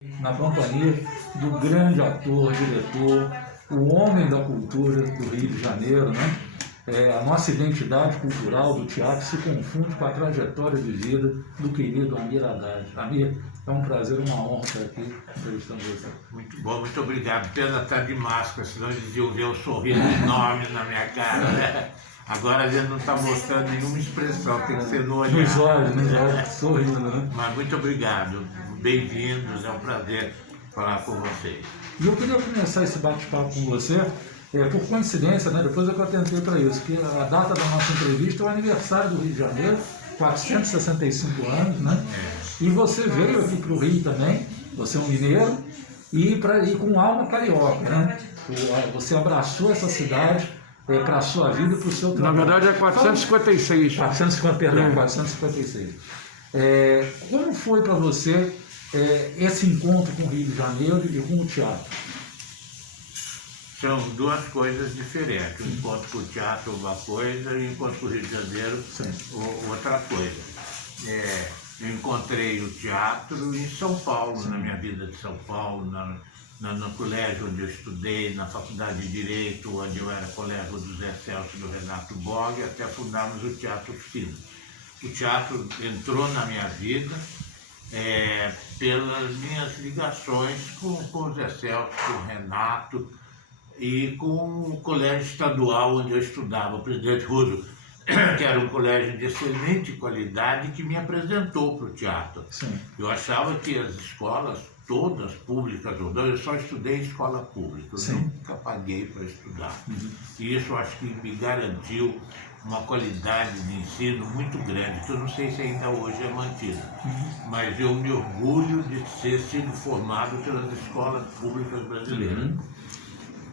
na companhia do grande ator, diretor, o homem da cultura do Rio de Janeiro, né? A nossa identidade cultural do teatro se confunde com a trajetória de vida do querido Amir Haddad. Amir, é um prazer, uma honra estar aqui entrevistando você. Muito bom, muito obrigado. Pena estar de máscara, senão eles iam ver um sorriso enorme na minha cara, né? Agora a gente não está mostrando nenhuma expressão, tem que ser no olhar. Nos olhos, sorrindo, né? Mas muito obrigado, bem-vindos, é um prazer falar com vocês. E eu queria começar esse bate-papo com você, por coincidência, né? Depois é que eu atentei para isso, que a data da nossa entrevista é o aniversário do Rio de Janeiro, 465 anos, né? E você veio aqui para o Rio também, você é um mineiro, e com alma carioca, né? Você abraçou essa cidade para a sua vida e para o seu trabalho. Na verdade é 456. 456. Como foi para você esse encontro com o Rio de Janeiro e com o teatro? São duas coisas diferentes. O encontro com o teatro uma coisa e o encontro com o Rio de Janeiro outra coisa. Eu encontrei o teatro em São Paulo, na minha vida de São Paulo, no colégio onde eu estudei, na faculdade de Direito, onde eu era colega do Zé Celso e do Renato Bog, até fundarmos o Teatro Oficina. O teatro entrou na minha vida pelas minhas ligações com o Zé Celso, com o Renato e com o colégio estadual onde eu estudava, o Presidente Roosevelt, que era um colégio de excelente qualidade que me apresentou para o teatro. Sim. Eu achava que as escolas todas públicas, eu só estudei em escola pública, eu nunca paguei para estudar. E isso eu acho que me garantiu uma qualidade de ensino muito grande, que eu não sei se ainda hoje é mantida. Mas eu me orgulho de ter sido formado pelas escolas públicas brasileiras.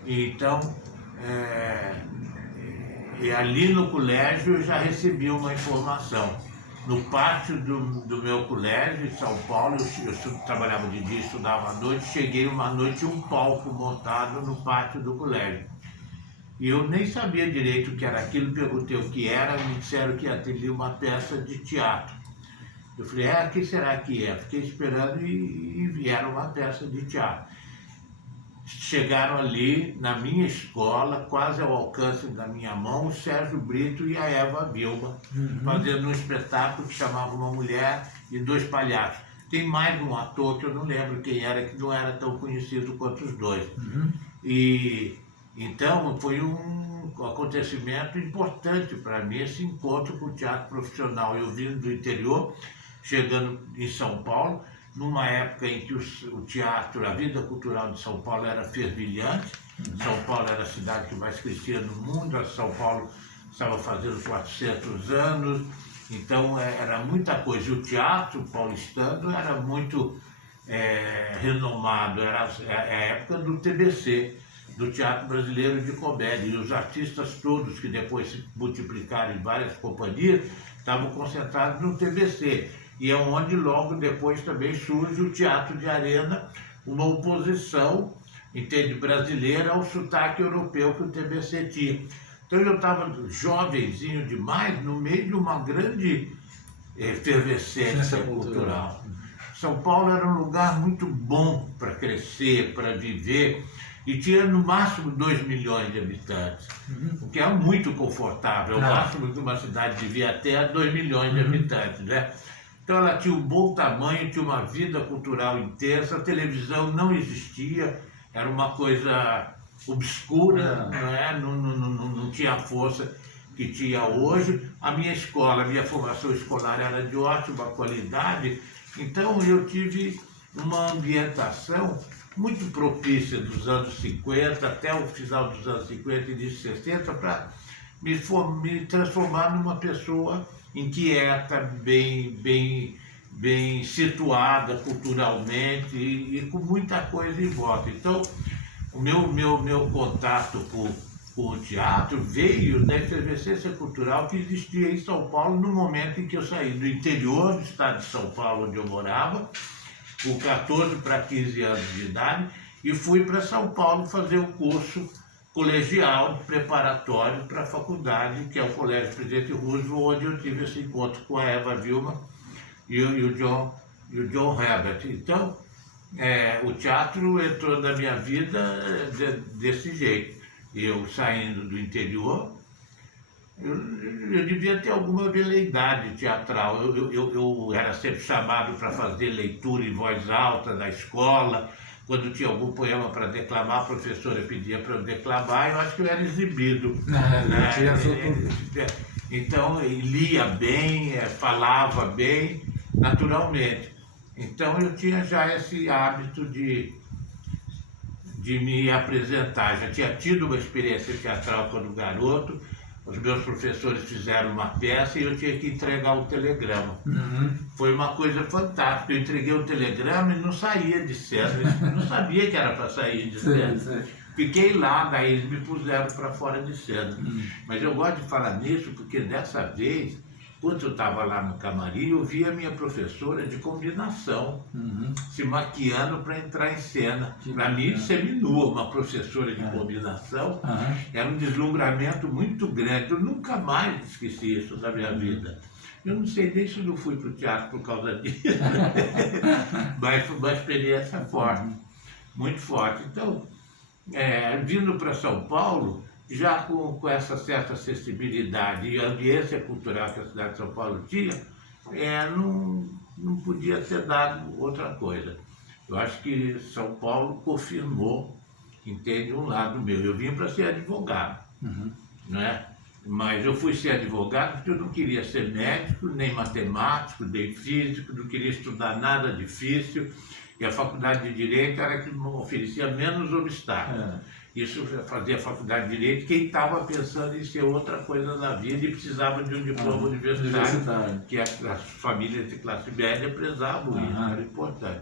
Então, ali no colégio eu já recebi uma informação. No pátio do meu colégio em São Paulo, eu trabalhava de dia, estudava à noite, cheguei uma noite um palco montado no pátio do colégio. E eu nem sabia direito o que era aquilo, perguntei o que era, me disseram que ia ter ali uma peça de teatro. Eu falei, o que será que é? Fiquei esperando e vieram uma peça de teatro. Chegaram ali, na minha escola, quase ao alcance da minha mão, o Sérgio Brito e a Eva Vilma, fazendo um espetáculo que chamava Uma Mulher e Dois Palhaços. Tem mais um ator que eu não lembro quem era, que não era tão conhecido quanto os dois. E então foi um acontecimento importante para mim, esse encontro com o teatro profissional. Eu vindo do interior, chegando em São Paulo, numa época em que o teatro, a vida cultural de São Paulo era fervilhante. São Paulo era a cidade que mais crescia no mundo, São Paulo estava fazendo 400 anos, então era muita coisa. E o teatro paulistano era muito renomado, era a época do TBC, do Teatro Brasileiro de Comédia, e os artistas todos que depois se multiplicaram em várias companhias estavam concentrados no TBC. E é onde logo depois também surge o teatro de arena, uma oposição, entende, brasileira ao sotaque europeu que o TBC tinha. Então eu estava jovenzinho demais, no meio de uma grande efervescência cultural. São Paulo era um lugar muito bom para crescer, para viver, e tinha no máximo 2 milhões de habitantes, o que é muito confortável. O máximo que uma cidade devia ter é 2 milhões de habitantes, né? Então ela tinha um bom tamanho, tinha uma vida cultural intensa, a televisão não existia, era uma coisa obscura, não tinha a força que tinha hoje. A minha escola, a minha formação escolar era de ótima qualidade, então eu tive uma ambientação muito propícia dos anos 50 até o final dos anos 50 e início de 60 para me transformar numa pessoa inquieta, bem situada culturalmente e com muita coisa em volta. Então, o meu contato com o teatro veio da efervescência cultural que existia em São Paulo no momento em que eu saí do interior do estado de São Paulo, onde eu morava, com 14 para 15 anos de idade, e fui para São Paulo fazer o curso colegial preparatório para a faculdade, que é o Colégio Presidente Roosevelt, onde eu tive esse encontro com a Eva Vilma e o John Herbert. Então, o teatro entrou na minha vida desse jeito. Eu saindo do interior, eu devia ter alguma veleidade teatral. Eu era sempre chamado para fazer leitura em voz alta na escola. Quando tinha algum poema para declamar, a professora pedia para eu declamar, eu acho que eu era exibido. Então, lia bem, falava bem, naturalmente. Então, eu tinha já esse hábito de me apresentar. Já tinha tido uma experiência teatral quando garoto. Os meus professores fizeram uma peça e eu tinha que entregar o telegrama. Foi uma coisa fantástica. Eu entreguei o telegrama e não saía de cena. Eu não sabia que era para sair de cena. Fiquei lá, daí eles me puseram para fora de cena. Mas eu gosto de falar nisso porque dessa vez, quando eu estava lá no camarim, eu vi a minha professora de combinação se maquiando para entrar em cena. Para mim, seminua, uma professora de combinação, era um deslumbramento muito grande. Eu nunca mais esqueci isso da minha vida. Eu não sei nem se eu não fui para o teatro por causa disso, mas foi uma experiência forte, muito forte. Então, vindo para São Paulo, já com essa certa acessibilidade e ambiência cultural que a cidade de São Paulo tinha, não podia ter dado outra coisa. Eu acho que São Paulo confirmou, entende, um lado meu. Eu vim para ser advogado, né? Mas eu fui ser advogado porque eu não queria ser médico, nem matemático, nem físico, não queria estudar nada difícil. E a faculdade de Direito era que me oferecia menos obstáculos. Isso fazia faculdade de Direito quem estava pensando em ser outra coisa na vida e precisava de um diploma universitário, que as famílias de classe média prezavam isso, era importante.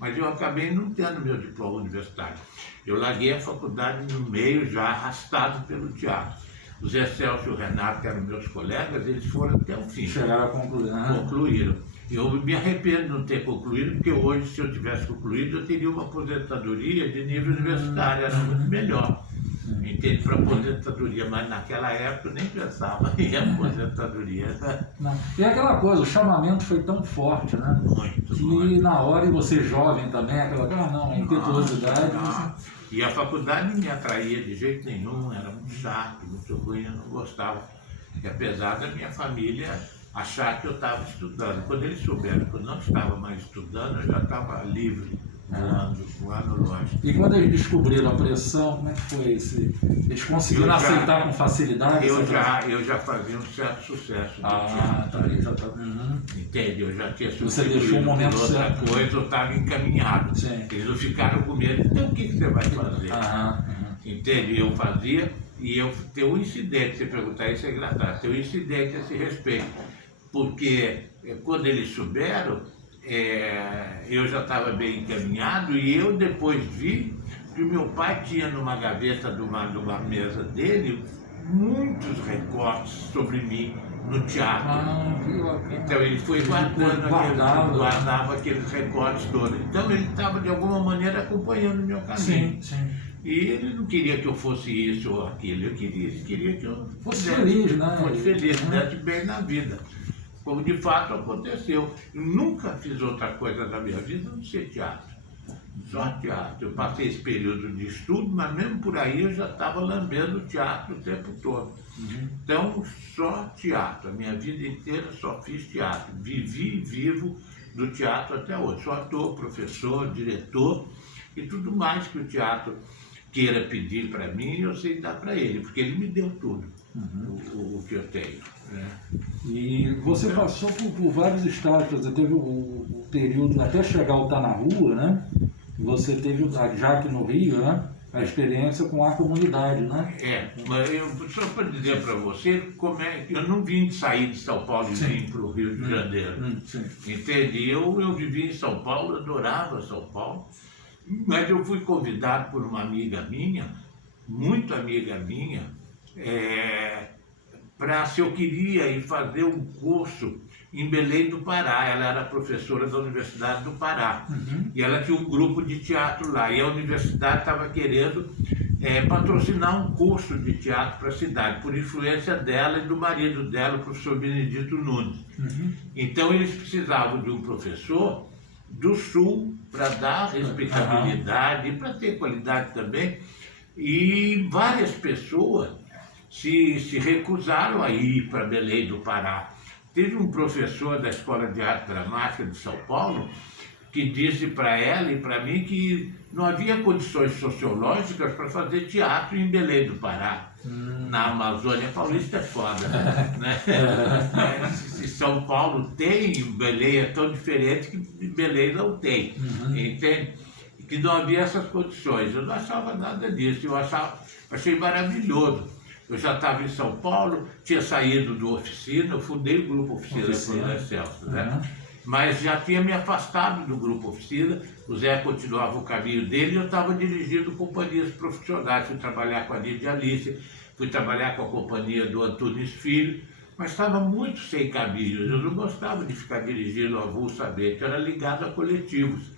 Mas eu acabei não tendo meu diploma universitário. Eu larguei a faculdade no meio, já arrastado pelo teatro. O Zé Celso e o Renato, que eram meus colegas, eles foram até o fim. Chegaram a concluir. Concluíram. Eu me arrependo de não ter concluído, porque hoje, se eu tivesse concluído, eu teria uma aposentadoria de nível universitário, era muito melhor. Entende? Para aposentadoria, mas naquela época eu nem pensava em aposentadoria. E aquela coisa, o chamamento foi tão forte, né? Muito. Que na hora, e você jovem também, aquela coisa, impetuosidade. E a faculdade não me atraía de jeito nenhum, era muito chato, muito ruim, eu não gostava. E apesar da minha família achar que eu estava estudando. Quando eles souberam que eu não estava mais estudando, eu já estava livre, voando longe. E quando eles descobriram a pressão, como é que foi esse? Eles conseguiram aceitar com facilidade? Eu já fazia um certo sucesso. Entende? Eu já tinha Você deixou um momento por outra certo. coisa, eu estava encaminhado. Sim. Eles não ficaram com medo. Então o que você vai fazer? Entende? Eu fazia e eu tenho um incidente, se perguntar isso é engraçado, tem um incidente a esse respeito. Porque quando eles souberam, eu já estava bem encaminhado e eu depois vi que o meu pai tinha numa gaveta de uma mesa dele muitos recortes sobre mim no teatro. Então ele foi guardava aqueles recortes todos. Então ele estava de alguma maneira acompanhando o meu caminho. Sim. E ele não queria que eu fosse isso ou aquilo, ele queria que eu fosse feliz, né? Fosse feliz, desse bem na vida. Como de fato aconteceu. Eu nunca fiz outra coisa na minha vida não ser teatro. Só teatro. Eu passei esse período de estudo, mas mesmo por aí eu já estava lambendo teatro o tempo todo. Então, só teatro. A minha vida inteira só fiz teatro. Vivi e vivo do teatro até hoje. Sou ator, professor, diretor e tudo mais que o teatro queira pedir para mim, eu sei dar para ele, porque ele me deu tudo, o que eu tenho. E você passou por vários estágios, você teve o período até chegar ao Tá na Rua, né? Você teve, já aqui no Rio, né? A experiência com a comunidade, né? Mas só para dizer para você, como eu não vim sair de São Paulo e vim para o Rio de Janeiro. Entende? Eu vivi em São Paulo, adorava São Paulo, mas eu fui convidado por uma amiga minha, muito amiga minha, para se eu queria ir fazer um curso em Belém do Pará. Ela era professora da Universidade do Pará. E ela tinha um grupo de teatro lá. E a universidade estava querendo patrocinar um curso de teatro para a cidade, por influência dela e do marido dela, o professor Benedito Nunes. Então eles precisavam de um professor do Sul para dar respeitabilidade e para ter qualidade também. E várias pessoas se recusaram a ir para Belém do Pará. Teve um professor da Escola de Arte Dramática de São Paulo que disse para ela e para mim que não havia condições sociológicas para fazer teatro em Belém do Pará. Na Amazônia Paulista é foda, né? Se São Paulo tem, Belém é tão diferente que Belém não tem, entende? Que não havia essas condições. Eu não achava nada disso, achei maravilhoso. Eu já estava em São Paulo, tinha saído do Oficina, eu fundei o Grupo Oficina com o Zé Celso, né? Mas já tinha me afastado do Grupo Oficina, o Zé continuava o caminho dele e eu estava dirigindo companhias profissionais, fui trabalhar com a Lídia Alice, fui trabalhar com a companhia do Antunes Filho, mas estava muito sem caminhos, eu não gostava de ficar dirigindo avulsamente, era ligado a coletivos.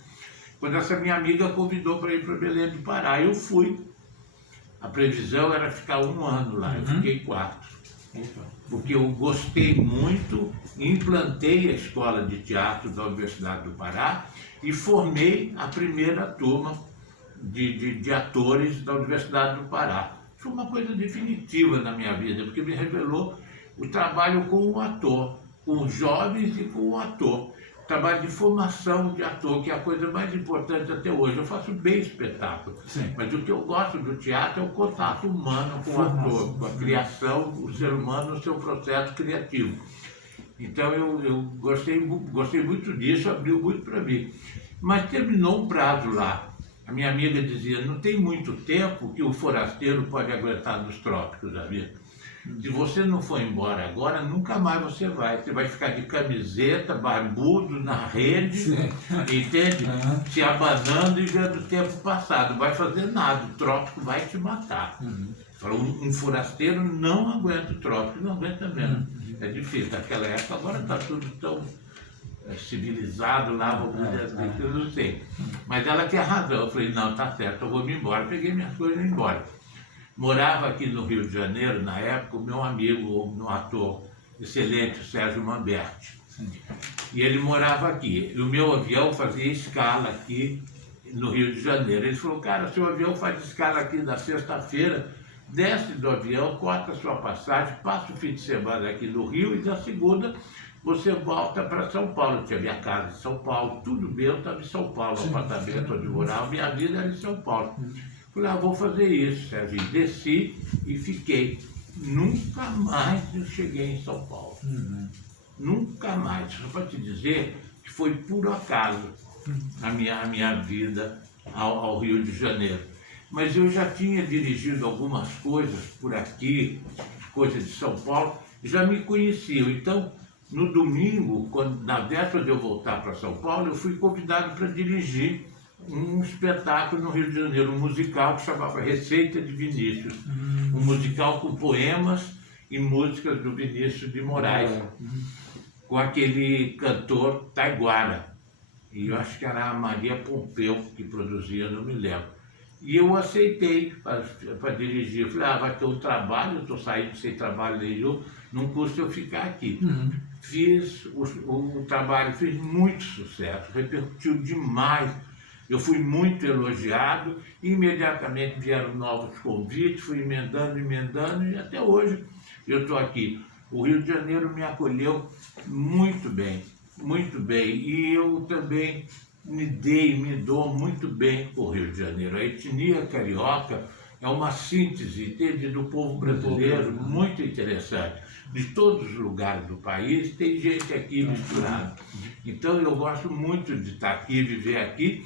Quando essa minha amiga convidou para ir para Belém do Pará, eu fui. A previsão era ficar 1 ano lá, eu fiquei 4. Porque eu gostei muito, implantei a escola de teatro da Universidade do Pará e formei a primeira turma de atores da Universidade do Pará. Foi uma coisa definitiva na minha vida, porque me revelou o trabalho com o ator, com os jovens e com o ator. Trabalho de formação de ator, que é a coisa mais importante até hoje. Eu faço bem espetáculo, mas o que eu gosto do teatro é o contato humano com o ator, com a criação, o ser humano no seu processo criativo. Então eu gostei muito disso, abriu muito para mim. Mas terminou um prazo lá. A minha amiga dizia, não tem muito tempo que o forasteiro pode aguentar nos trópicos da vida. Se você não for embora agora, nunca mais você vai. Você vai ficar de camiseta, barbudo, na rede, entende? Se abanando e vendo o tempo passado. Não vai fazer nada, o trópico vai te matar. Um forasteiro não aguenta o trópico, não aguenta mesmo. É difícil. Naquela época, agora está tudo tão civilizado lá, vamos dizer assim, eu não sei. Mas ela tinha razão. Eu falei, não, tá certo, eu vou me embora. Peguei minhas coisas e fui embora. Morava aqui no Rio de Janeiro, na época, o meu amigo, um ator excelente, o Sérgio Mamberti. E ele morava aqui. E o meu avião fazia escala aqui no Rio de Janeiro. Ele falou, cara, seu avião faz escala aqui na sexta-feira, desce do avião, corta a sua passagem, passa o fim de semana aqui no Rio e na segunda você volta para São Paulo. Eu tinha minha casa em São Paulo, tudo meu estava em São Paulo, o apartamento onde eu morava, minha vida era em São Paulo. Falei, vou fazer isso, Sérgio. Desci e fiquei. Nunca mais eu cheguei em São Paulo. Nunca mais. Só para te dizer que foi por acaso a minha vida ao Rio de Janeiro. Mas eu já tinha dirigido algumas coisas por aqui, coisas de São Paulo, já me conheciam. Então, no domingo, na véspera de eu voltar para São Paulo, eu fui convidado para dirigir um espetáculo no Rio de Janeiro, um musical que chamava Receita de Vinícius. Um musical com poemas e músicas do Vinícius de Moraes, com aquele cantor Taiguara. E eu acho que era a Maria Pompeu que produzia, não me lembro. E eu aceitei para dirigir. Eu falei, vai ter um trabalho, eu estou saindo sem trabalho nenhum, não custa eu ficar aqui. Fiz o trabalho, fez muito sucesso, repercutiu demais. Eu fui muito elogiado, e imediatamente vieram novos convites, fui emendando, e até hoje eu estou aqui. O Rio de Janeiro me acolheu muito bem, e eu também me dou muito bem com o Rio de Janeiro. A etnia carioca é uma síntese, entende, do povo brasileiro, muito interessante. De todos os lugares do país, tem gente aqui misturada. Então eu gosto muito de estar aqui, viver aqui,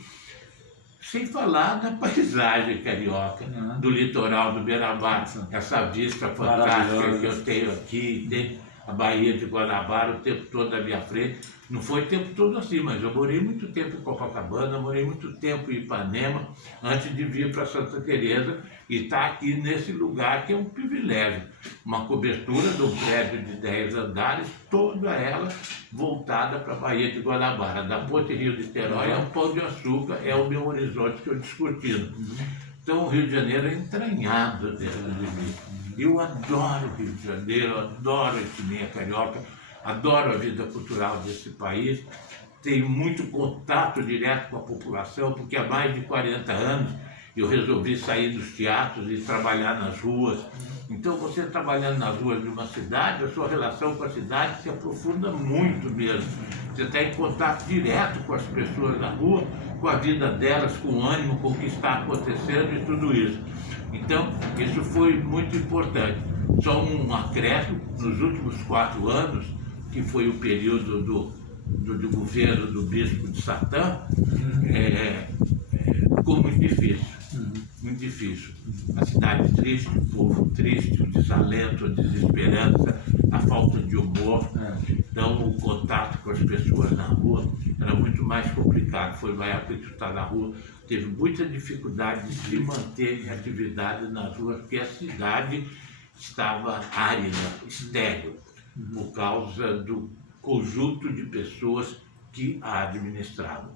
sem falar da paisagem carioca, do litoral do Beira-Mar, essa vista fantástica que eu tenho aqui, tem a Baía de Guanabara o tempo todo à minha frente. Não foi o tempo todo assim, mas eu morei muito tempo em Copacabana, morei muito tempo em Ipanema, antes de vir para Santa Teresa e estar aqui nesse lugar que é um privilégio. Uma cobertura de um prédio de 10 andares, toda ela voltada para a Baía de Guanabara. Da Ponte Rio-Niterói ao Pão de Açúcar, é o meu horizonte que eu descortino. Então o Rio de Janeiro é entranhado dentro de mim. Eu adoro o Rio de Janeiro, adoro a etnia carioca, adoro a vida cultural desse país. tenho muito contato direto com a população, porque há mais de 40 anos eu resolvi sair dos teatros e trabalhar nas ruas. Então, você trabalhando nas ruas de uma cidade, a sua relação com a cidade se aprofunda muito mesmo. Você está em contato direto com as pessoas na rua, com a vida delas, com o ânimo, com o que está acontecendo e tudo isso. Então, isso foi muito importante. Só um acréscimo, nos últimos 4 anos, que foi o período do governo do Bispo de Satã, ficou muito difícil. Muito difícil. A cidade triste, o povo triste, o desalento, a desesperança, a falta de humor. Então, o contato com as pessoas na rua era muito mais complicado. Foi uma época que tu está na rua, teve muita dificuldade de se manter em atividade nas ruas, porque a cidade estava árida, estéril, por causa do conjunto de pessoas que a administravam.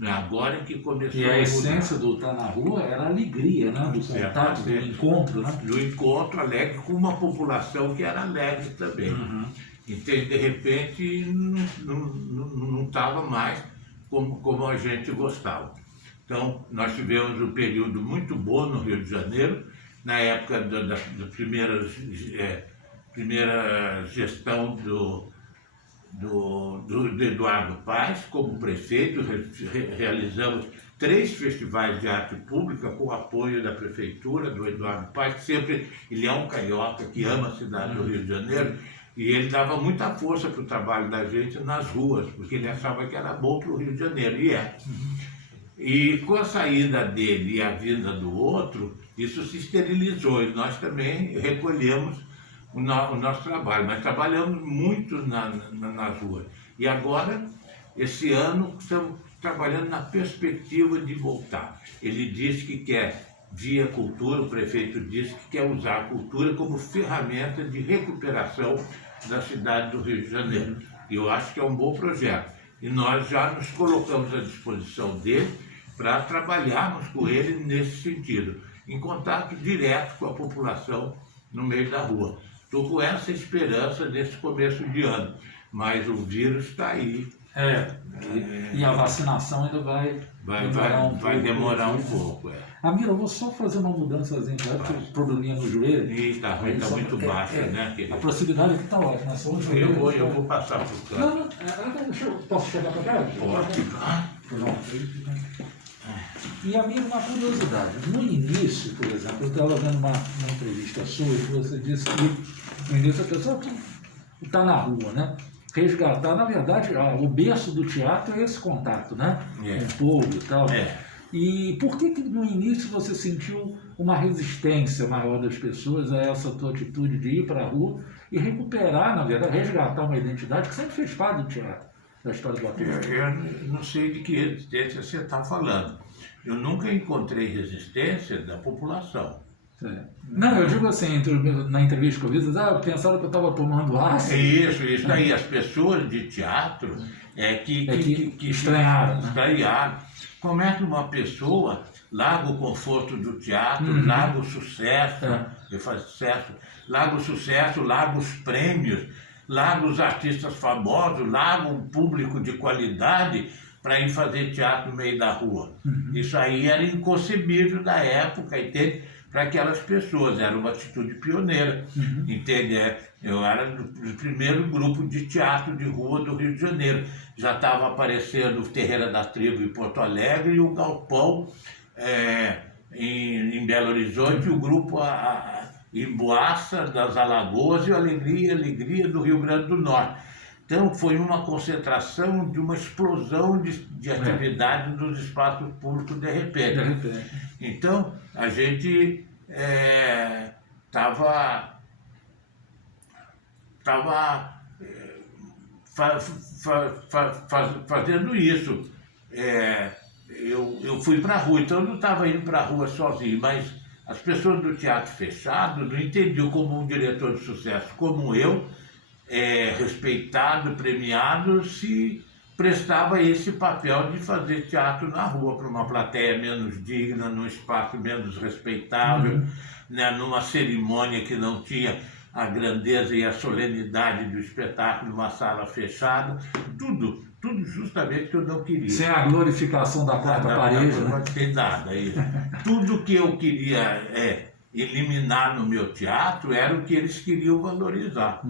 Agora que começou E a mudar. essência do estar na rua era a alegria, né? Do contato, do encontro, né? Do encontro alegre com uma população que era alegre também. Então, de repente, não estava mais como a gente gostava. Então, nós tivemos um período muito bom no Rio de Janeiro, na época da primeira gestão do Eduardo Paes como prefeito. Realizamos 3 festivais de arte pública com o apoio da prefeitura, do Eduardo Paes, que sempre, ele é um carioca que ama a cidade do Rio de Janeiro, e ele dava muita força para o trabalho da gente nas ruas, porque ele achava que era bom para o Rio de Janeiro, e é. E com a saída dele e a vinda do outro, isso se esterilizou, e nós também recolhemos o nosso trabalho, mas trabalhamos muito nas ruas. E agora, esse ano, estamos trabalhando na perspectiva de voltar. Ele disse que quer, via cultura, o prefeito disse que quer usar a cultura como ferramenta de recuperação da cidade do Rio de Janeiro. E eu acho que é um bom projeto. E nós já nos colocamos à disposição dele para trabalharmos com ele nesse sentido, em contato direto com a população no meio da rua. Estou com essa esperança nesse começo de ano, mas o vírus está aí. E a vacinação ainda vai demorar um pouco. Amir, eu vou só fazer uma mudançazinha, porque o probleminha no joelho. E está muito baixo, né, querido? A proximidade aqui está ótima. Eu vou passar para o canto. Posso chegar para cá? Pode. Pronto. E a minha uma curiosidade, no início, por exemplo, eu estava vendo uma entrevista sua e você disse que no início a pessoa está na rua, né? Resgatar, na verdade, o berço do teatro é esse contato, né? Com o povo e tal. E por que no início você sentiu uma resistência maior das pessoas a essa tua atitude de ir para a rua e recuperar, na verdade, resgatar uma identidade que sempre fez parte do teatro, da história do ator? Eu não sei de que resistência você está falando. Eu nunca encontrei resistência da população. Não, eu digo assim, na entrevista que eu vi, pensaram que eu estava tomando ácido. Isso aí. As pessoas de teatro que estranharam. Estranharam. Como é que uma pessoa larga o conforto do teatro, larga o sucesso, larga o sucesso, larga os prêmios, larga os artistas famosos, larga um público de qualidade para ir fazer teatro no meio da rua. Isso aí era inconcebível na época, entende? Para aquelas pessoas, era uma atitude pioneira, entende? Eu era do primeiro grupo de teatro de rua do Rio de Janeiro. Já estava aparecendo o Terreira da Tribo em Porto Alegre e o Galpão em Belo Horizonte, o grupo em Boaça, das Alagoas, e o Alegria do Rio Grande do Norte. Então, foi uma concentração de uma explosão de atividade nos espaços públicos de repente. Então, a gente estava fazendo isso. Eu fui para a rua, então eu não estava indo para a rua sozinho, mas as pessoas do teatro fechado não entendiam como um diretor de sucesso como eu, respeitado, premiado, se prestava esse papel de fazer teatro na rua para uma plateia menos digna, num espaço menos respeitável, né, numa cerimônia que não tinha a grandeza e a solenidade do espetáculo, numa sala fechada. Tudo tudo justamente que eu não queria. Sem a glorificação da quarta parede, Não né? tem nada. Tudo que eu queria eliminar no meu teatro era o que eles queriam valorizar.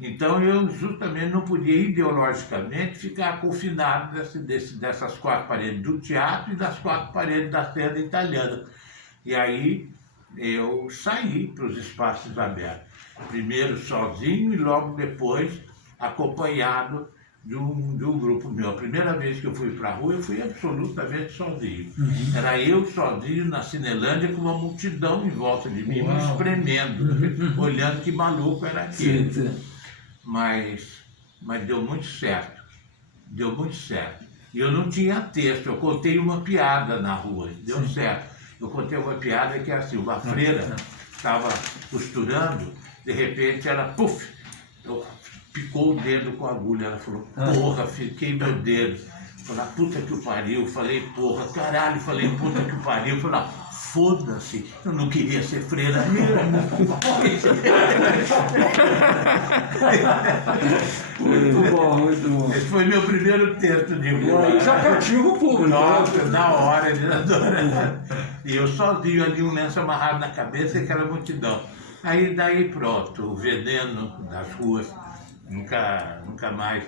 Então eu justamente não podia ideologicamente ficar confinado dessas quatro paredes do teatro e das quatro paredes da cena italiana. E aí eu saí para os espaços abertos. Primeiro sozinho e logo depois acompanhado de um grupo meu. A primeira vez que eu fui para a rua, eu fui absolutamente sozinho. Era eu sozinho na Cinelândia com uma multidão em volta de mim, me espremendo, olhando que maluco era aquele. Sim. Mas deu muito certo. Deu muito certo. E eu não tinha texto, eu contei uma piada na rua, deu certo. Eu contei uma piada que é assim, uma freira estava costurando, de repente ela, puf, picou o dedo com a agulha. Ela falou, porra, fiquei meu dedo. Falei, puta que o pariu. Falei, porra, caralho. Falei, puta que o pariu. Falei, foda-se, eu não queria ser freira mesmo. Muito bom, muito bom. Esse foi meu primeiro texto de rua. Aí já cativa o público. Nossa, na hora, ele adora. E eu sozinho ali, um lenço amarrado na cabeça e aquela multidão. Aí daí pronto, o veneno das ruas nunca mais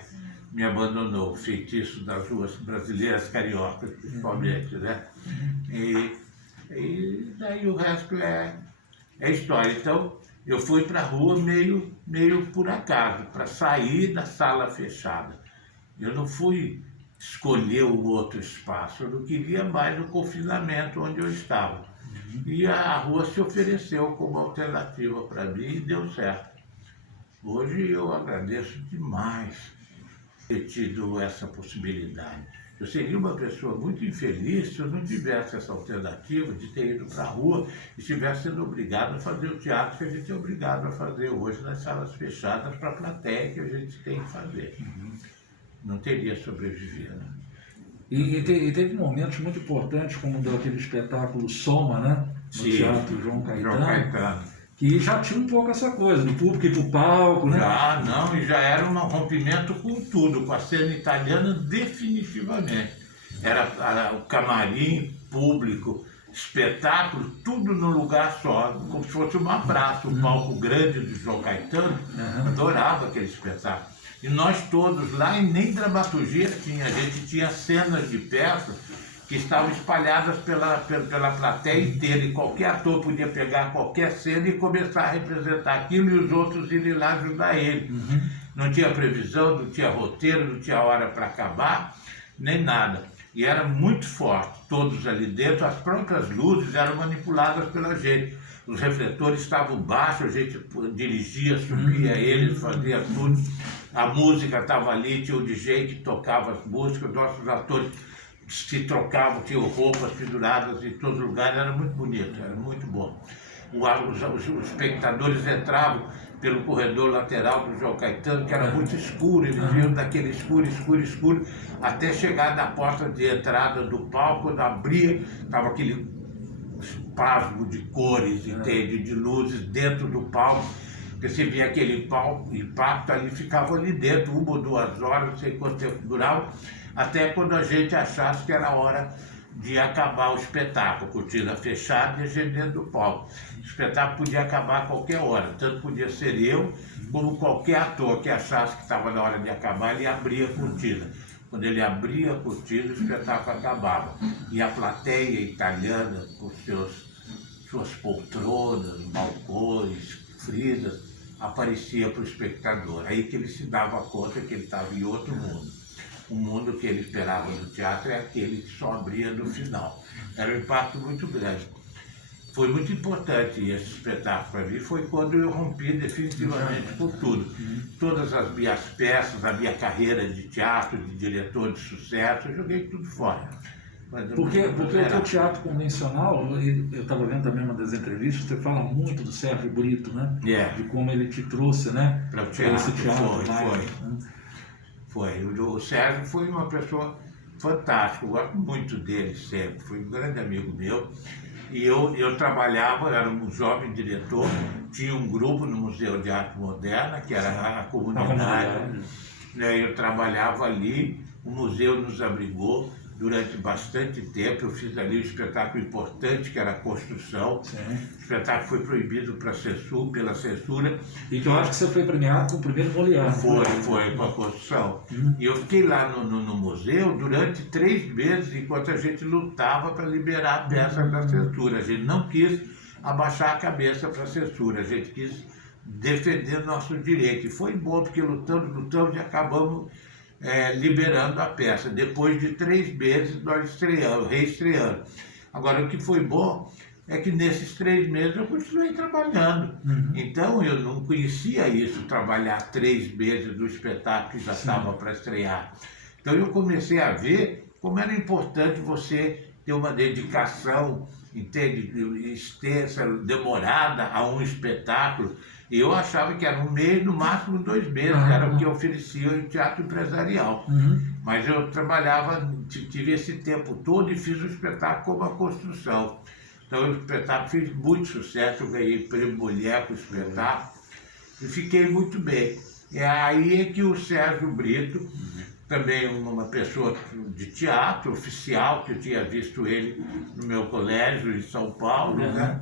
me abandonou, o feitiço das ruas brasileiras, cariocas, principalmente, né? E daí o resto é história. Então, eu fui para a rua meio por acaso, para sair da sala fechada. Eu não fui escolher um outro espaço, eu não queria mais o confinamento onde eu estava. E a rua se ofereceu como alternativa para mim e deu certo. Hoje eu agradeço demais ter tido essa possibilidade. Eu seria uma pessoa muito infeliz se eu não tivesse essa alternativa de ter ido para a rua e estivesse sendo obrigado a fazer o teatro que a gente é obrigado a fazer hoje nas salas fechadas para a plateia que a gente tem que fazer. Não teria sobrevivido. E teve momentos muito importantes, como daquele espetáculo Soma, né? No Teatro João Caetano. Que já tinha um pouco essa coisa, do público ir para o palco, né? Já, não, e já era um rompimento com tudo, com a cena italiana definitivamente. Era o camarim, público, espetáculo, tudo num lugar só, como se fosse uma praça, um palco grande do João Caetano. Adorava aquele espetáculo. E nós todos lá, e nem dramaturgia tinha, a gente tinha cenas de peças que estavam espalhadas pela plateia inteira, e qualquer ator podia pegar qualquer cena e começar a representar aquilo e os outros irem lá ajudar ele. Não tinha previsão, não tinha roteiro, não tinha hora para acabar, nem nada. E era muito forte, todos ali dentro, as próprias luzes eram manipuladas pela gente. Os refletores estavam baixos, a gente dirigia, subia eles, fazia tudo. A música estava ali, tinha o DJ que tocava as músicas, nossos atores se trocavam, tinham roupas penduradas em todos os lugares, era muito bonito, era muito bom. Os espectadores entravam pelo corredor lateral do João Caetano, que era muito escuro, eles iam daquele escuro, até chegar na porta de entrada do palco. Quando abria, estava aquele espasmo de cores, entende, de luzes dentro do palco. Você via aquele impacto ali, ficava ali dentro, 1 ou 2 horas, não sei quanto tempo durava, até quando a gente achasse que era hora de acabar o espetáculo, cortina fechada e a gente dentro do palco. O espetáculo podia acabar a qualquer hora, tanto podia ser eu, como qualquer ator que achasse que estava na hora de acabar, ele abria a cortina. Quando ele abria a cortina, o espetáculo acabava. E a plateia italiana, com suas poltronas, balcões, fridas, aparecia para o espectador. Aí que ele se dava conta que ele estava em outro mundo. O mundo que ele esperava no teatro é aquele que só abria no final. Era um impacto muito grande. Foi muito importante esse espetáculo para mim, foi quando eu rompi definitivamente com tudo. Todas as minhas peças, a minha carreira de teatro, de diretor de sucesso, eu joguei tudo fora. Porque o teu teatro convencional, eu estava vendo também uma das entrevistas, você fala muito do Sérgio Brito, né? De como ele te trouxe, né? Para o teatro, esse teatro foi. O Sérgio foi uma pessoa fantástica, eu gosto muito dele sempre, foi um grande amigo meu. E eu trabalhava, era um jovem diretor, tinha um grupo no Museu de Arte Moderna, que era a comunidade. Eu trabalhava ali o museu nos abrigou durante bastante tempo. Eu fiz ali um espetáculo importante, que era a construção. Sim. O espetáculo foi proibido pela censura. E que eu acho que você foi premiado com o primeiro Molière. Foi com a construção. E eu fiquei lá no museu durante 3 meses, enquanto a gente lutava para liberar a peça da censura. A gente não quis abaixar a cabeça para a censura, a gente quis defender nosso direito. E foi bom, porque lutamos e acabamos liberando a peça. Depois de 3 meses nós reestreamos. Agora, o que foi bom é que nesses 3 meses eu continuei trabalhando. Então eu não conhecia isso, trabalhar 3 meses do espetáculo que já estava para estrear. Então eu comecei a ver como era importante você ter uma dedicação, entende, extensa, demorada a um espetáculo. E eu achava que era 1 mês, no máximo 2 meses, que era o que eu oferecia em teatro empresarial. Mas eu trabalhava, tive esse tempo todo e fiz o espetáculo como a construção. Então o espetáculo fez muito sucesso, eu ganhei prêmio Mulher com o espetáculo e fiquei muito bem. É aí é que o Sérgio Brito, também uma pessoa de teatro oficial, que eu tinha visto ele no meu colégio em São Paulo, né?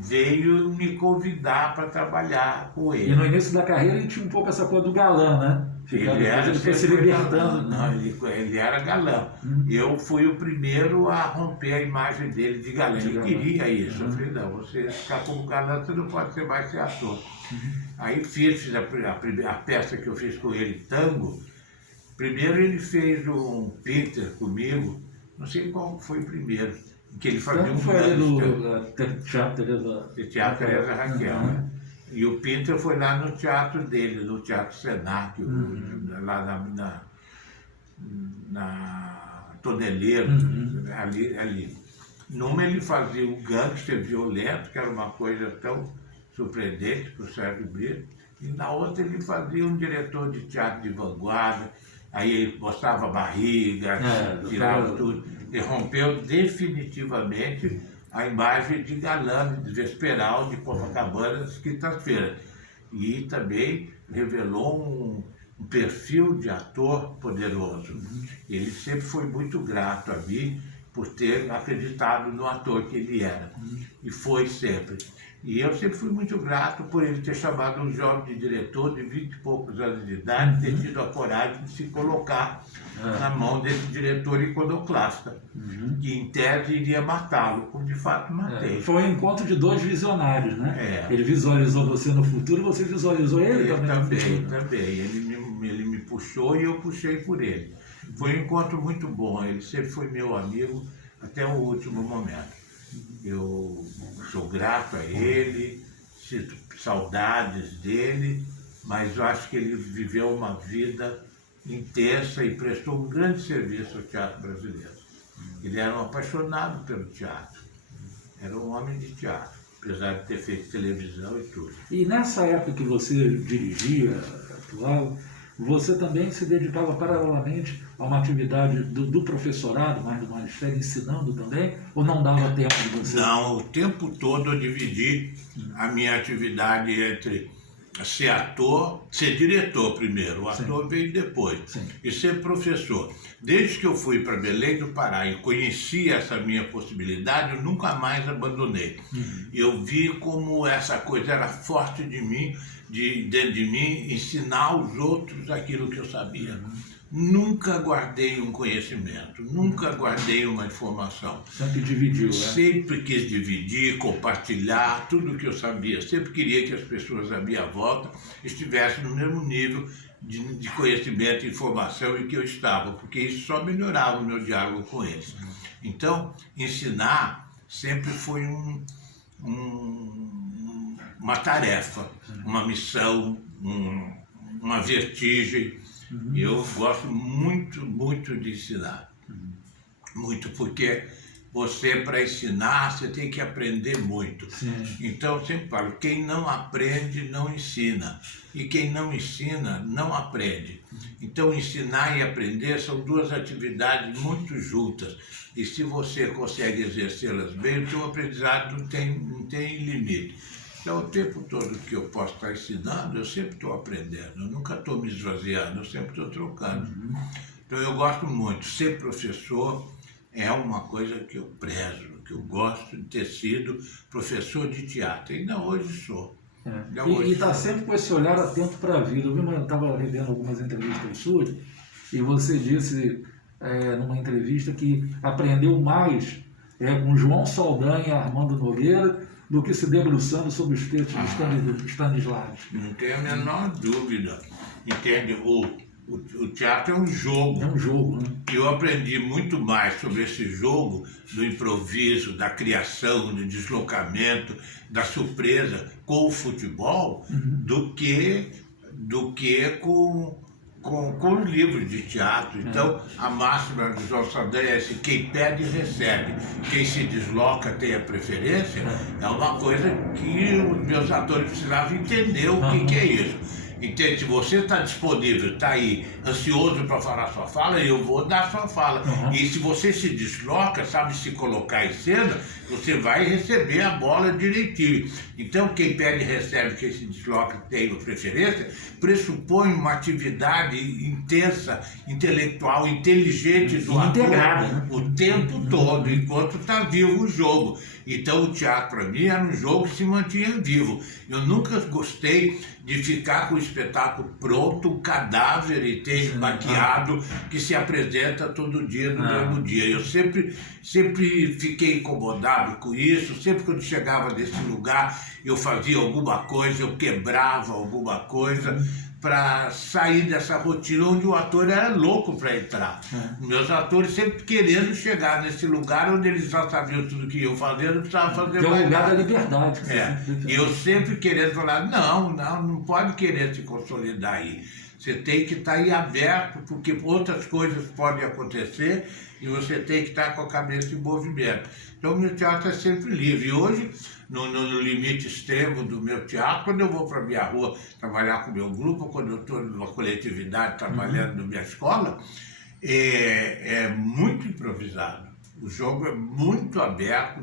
Veio me convidar para trabalhar com ele. E no início da carreira ele tinha um pouco essa coisa do galã, né? Ele foi se libertando. Não, ele era galã. Eu fui o primeiro a romper a imagem dele de galã. Ele queria isso. Eu falei, não, você ficar como galã, você não pode ser mais ser ator. Aí fiz a peça que eu fiz com ele, Tango. Primeiro ele fez um Peter comigo, não sei qual foi o primeiro, que ele fazia um Teatro Teresa Raquel. E o Pinter foi lá no teatro dele, no Teatro Senac, lá na Toneleiro, ali. Numa ele fazia o gangster violento, que era uma coisa tão surpreendente para o Sérgio Brito, e na outra ele fazia um diretor de teatro de vanguarda, aí ele mostrava a barriga, tirava tudo, e rompeu definitivamente a imagem de galã, de vesperal, de Copacabana, das quintas-feiras. E também revelou um perfil de ator poderoso. Ele sempre foi muito grato a mim por ter acreditado no ator que ele era. E foi sempre. E eu sempre fui muito grato por ele ter chamado um jovem de diretor de 20 e poucos anos de idade, ter tido a coragem de se colocar na mão desse diretor iconoclasta, que em tese iria matá-lo, como de fato matei. Foi um encontro de 2 visionários, né? Ele visualizou você no futuro, você visualizou ele também. Também. Ele me puxou e eu puxei por ele. Foi um encontro muito bom, ele sempre foi meu amigo até o último momento. Eu sou grato a ele, sinto saudades dele, mas eu acho que ele viveu uma vida intensa e prestou um grande serviço ao teatro brasileiro. Ele era um apaixonado pelo teatro, era um homem de teatro, apesar de ter feito televisão e tudo. E nessa época que você dirigia, atuava, você também se dedicava paralelamente a uma atividade do professorado, mais do magistério, ensinando também? Ou não dava tempo de você? Não, o tempo todo eu dividi a minha atividade entre ser ator, ser diretor primeiro, o ator veio depois, e ser professor. Desde que eu fui para Belém do Pará e conheci essa minha possibilidade, eu nunca mais abandonei. Eu vi como essa coisa era forte de mim, dentro de mim, ensinar aos outros aquilo que eu sabia. Nunca guardei um conhecimento, nunca guardei uma informação. Sempre dividiu, né? Sempre quis dividir, compartilhar tudo o que eu sabia. Sempre queria que as pessoas à minha volta estivessem no mesmo nível de conhecimento e informação em que eu estava, porque isso só melhorava o meu diálogo com eles. Então, ensinar sempre foi uma tarefa, uma missão, uma vertigem. Eu gosto muito, muito de ensinar. Muito, porque você, para ensinar, você tem que aprender muito. Então, eu sempre falo, quem não aprende, não ensina. E quem não ensina, não aprende. Então, ensinar e aprender são 2 atividades muito juntas. E se você consegue exercê-las bem, o seu aprendizado não tem limite. Então, o tempo todo que eu posso estar ensinando, eu sempre estou aprendendo. Eu nunca estou me esvaziando, eu sempre estou trocando. Então, eu gosto muito. Ser professor é uma coisa que eu prezo, que eu gosto de ter sido professor de teatro. Ainda hoje sou. E está sempre com esse olhar atento para a vida. Eu estava revendo algumas entrevistas suas e você disse numa entrevista que aprendeu mais com João Saldanha e Armando Nogueira do que se debruçando sobre os textos de Stanislavski. Não tenho a menor dúvida. Entende? O teatro é um jogo. É um jogo, né? Eu aprendi muito mais sobre esse jogo do improviso, da criação, do deslocamento, da surpresa com o futebol do que com os livros de teatro. Então, a máxima do João Saldanha é esse: quem pede, recebe. Quem se desloca tem a preferência. É uma coisa que os meus atores precisavam entender o que é isso. Entende? Se você está disponível, está aí, ansioso para falar sua fala, eu vou dar sua fala. E se você se desloca, sabe se colocar em cena, você vai receber a bola direitinho. Então, quem pede recebe, quem se desloca tem a preferência, pressupõe uma atividade intensa, intelectual, inteligente do ator, né? o tempo todo, enquanto está vivo o jogo. Então, o teatro, para mim, era um jogo que se mantinha vivo. Eu nunca gostei de ficar com o espetáculo pronto, um cadáver e ter maquiado que se apresenta todo dia no mesmo dia. Eu sempre fiquei incomodado com isso. Sempre quando chegava nesse lugar, eu fazia alguma coisa, eu quebrava alguma coisa para sair dessa rotina onde o ator era louco para entrar. Meus atores sempre querendo chegar nesse lugar onde eles já sabiam tudo que iam fazer, não precisavam fazer mais nada. Que é o lugar da liberdade. E eu sempre querendo falar, não pode querer se consolidar aí. Você tem que estar aí aberto, porque outras coisas podem acontecer e você tem que estar com a cabeça em movimento. Então, o meu teatro é sempre livre. E hoje, no limite extremo do meu teatro, quando eu vou para a minha rua trabalhar com o meu grupo, quando eu estou numa coletividade trabalhando na minha escola, é muito improvisado. O jogo é muito aberto,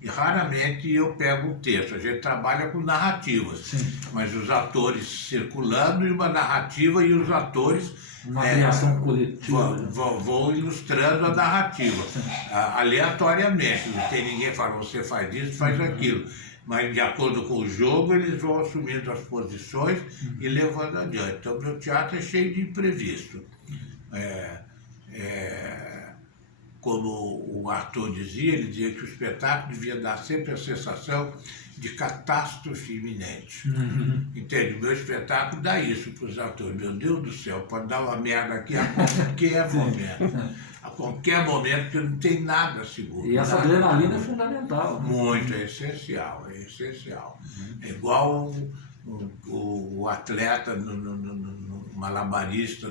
e raramente eu pego um texto. A gente trabalha com narrativas, mas os atores circulando e uma narrativa, e os atores uma criação coletiva. Vão ilustrando a narrativa, aleatoriamente. Não tem ninguém que fala, você faz isso, faz aquilo. Mas, de acordo com o jogo, eles vão assumindo as posições e levando adiante. Então, meu teatro é cheio de imprevisto. Como o Arthur dizia, ele dizia que o espetáculo devia dar sempre a sensação de catástrofe iminente. Entende? O meu espetáculo dá isso para os atores. Meu Deus do céu, pode dar uma merda aqui a qualquer momento. A qualquer momento, porque não tem nada seguro. E essa adrenalina é fundamental. Muito, é essencial. É igual o atleta, malabarista,